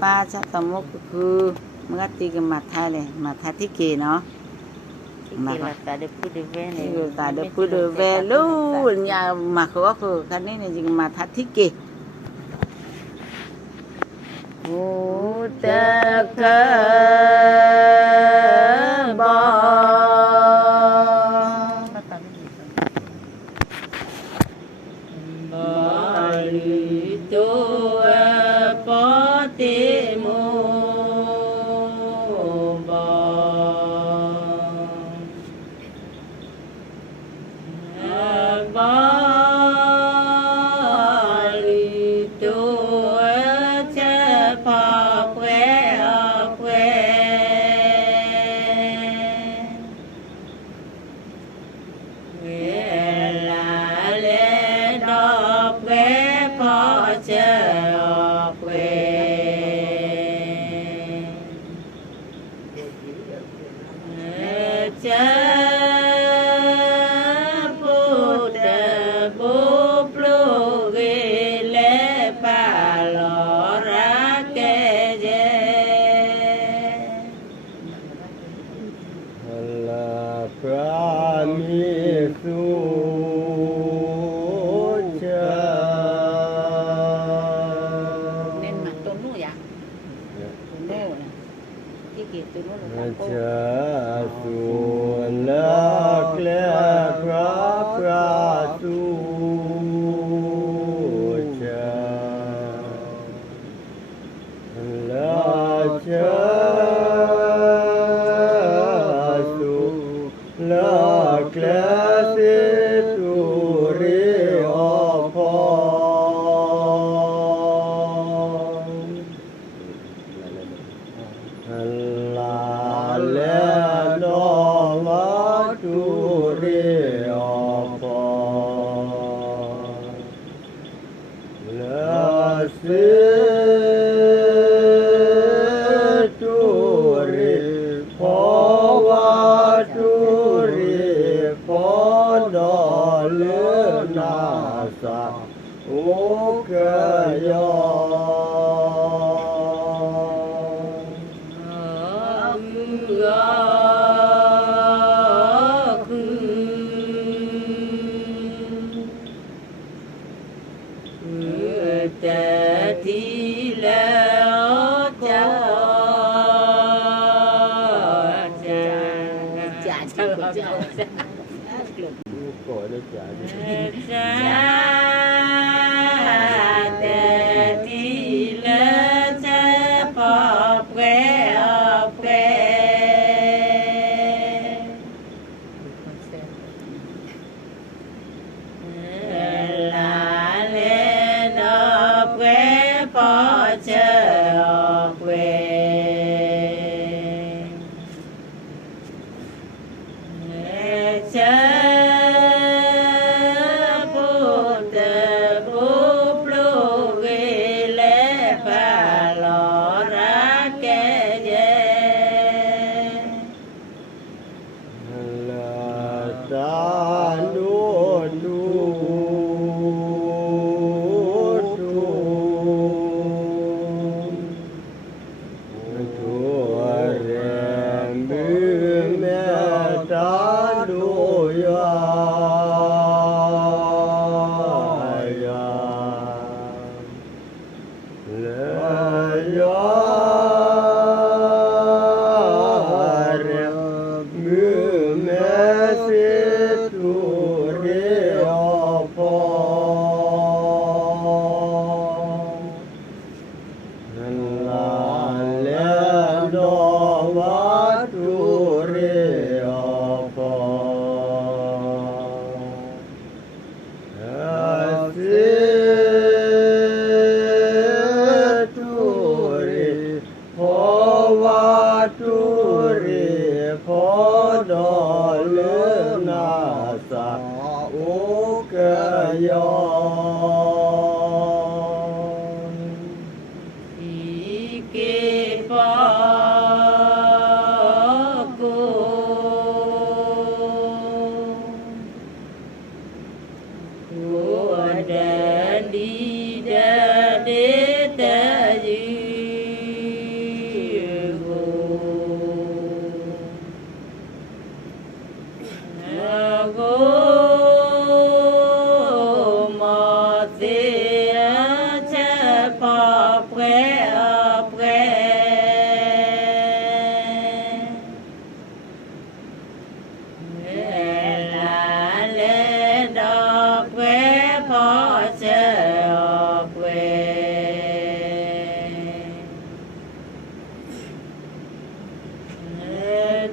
ป้าชาตมกก็คือมันก็ตีกันมาไทยเลยมาไทยที่เกเนาะมาตาเดพูดเวนี่ตาเดพูดเวลูเนี่ยมาเขาก็คือคันนี้เนี่ยจริงมาไทยที่เกโอ้ตะกะบอ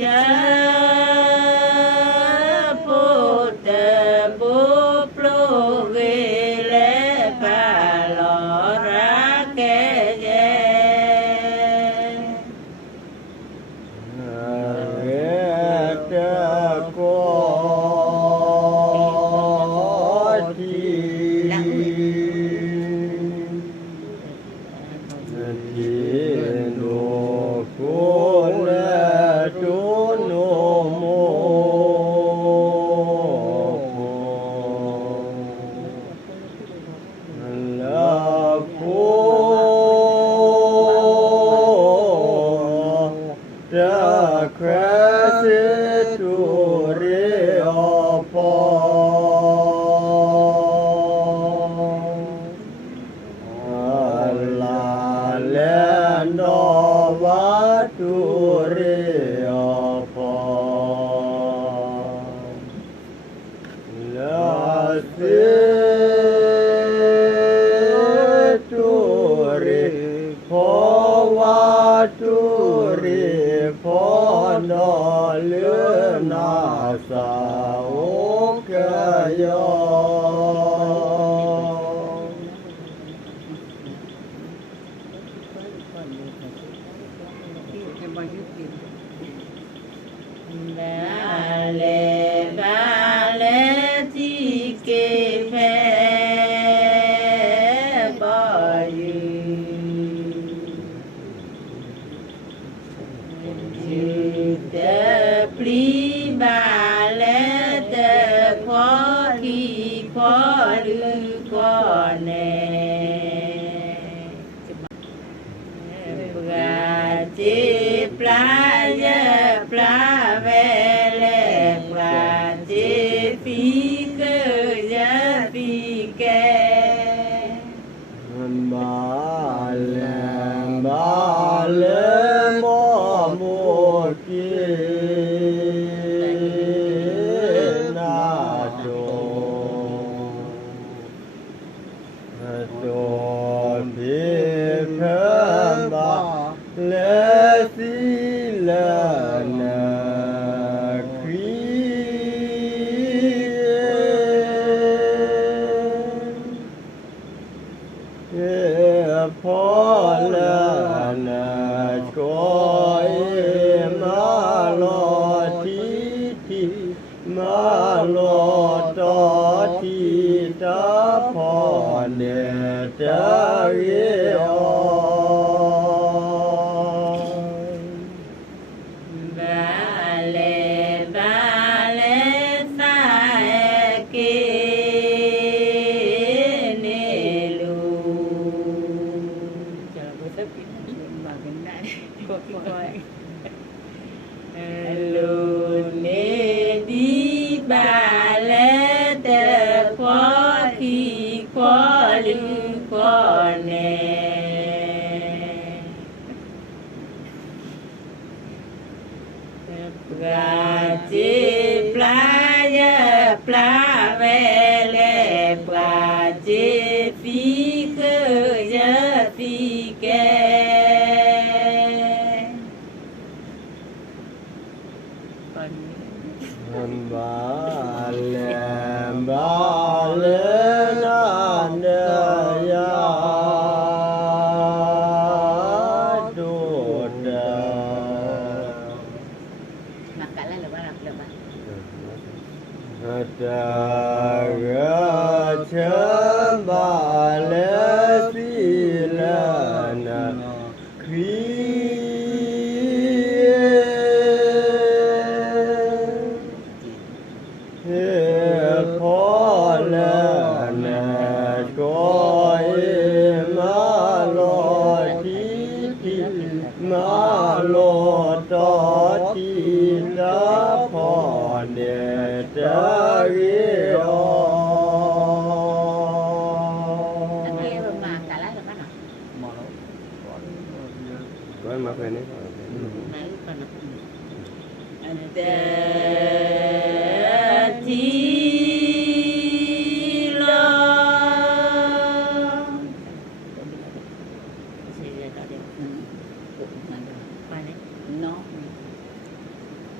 ชะพุทธบุปโลเวเลปาลอรักแกเย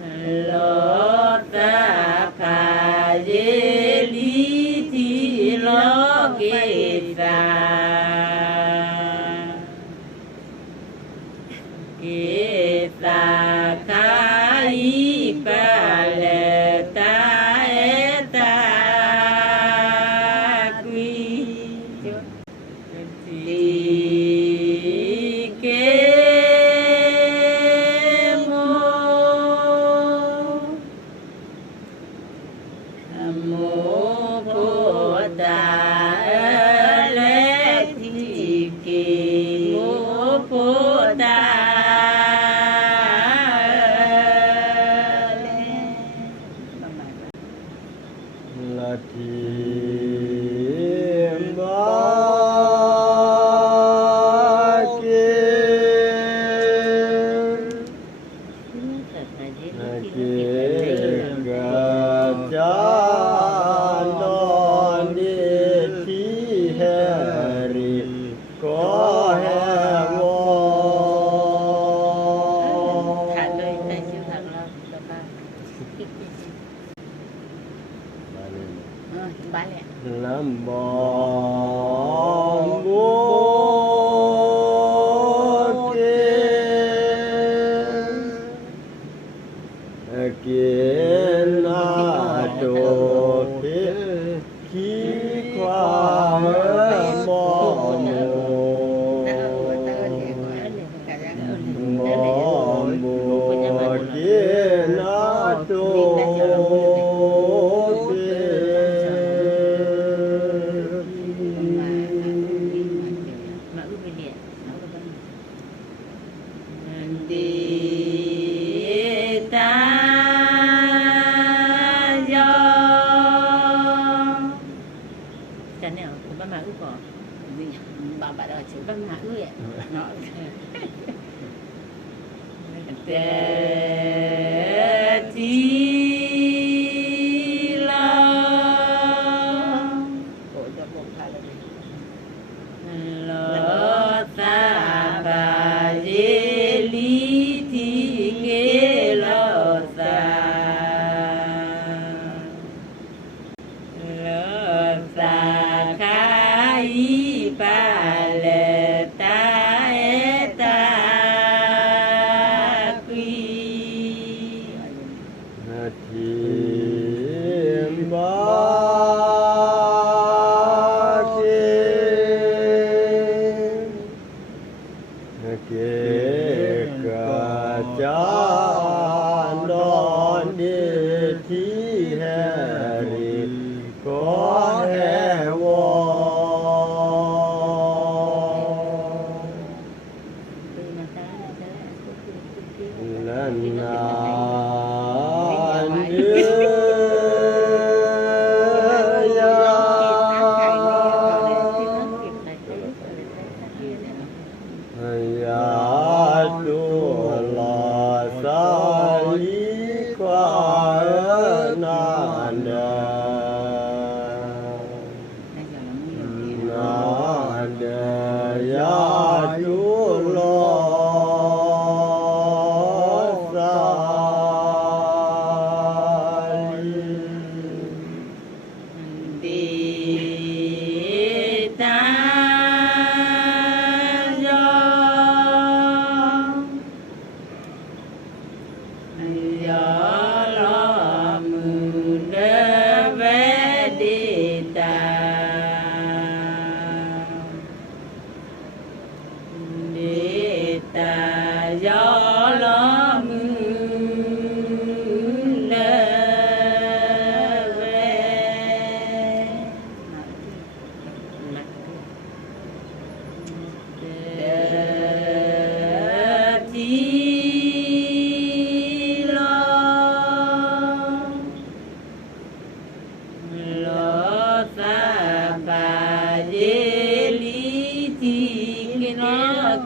lo ta kha ye li ti lo ke sa ke sa kha i pa le ta e ta Lâm bò bố kia na đồ khí khoa bò mồ kia na đồ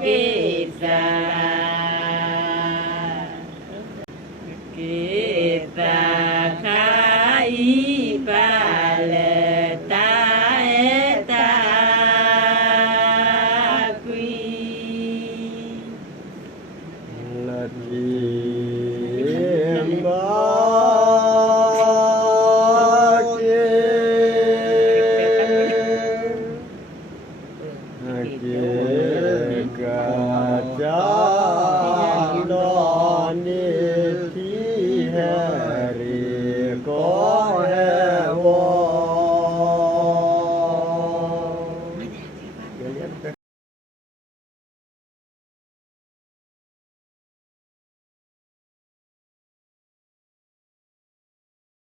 Kesa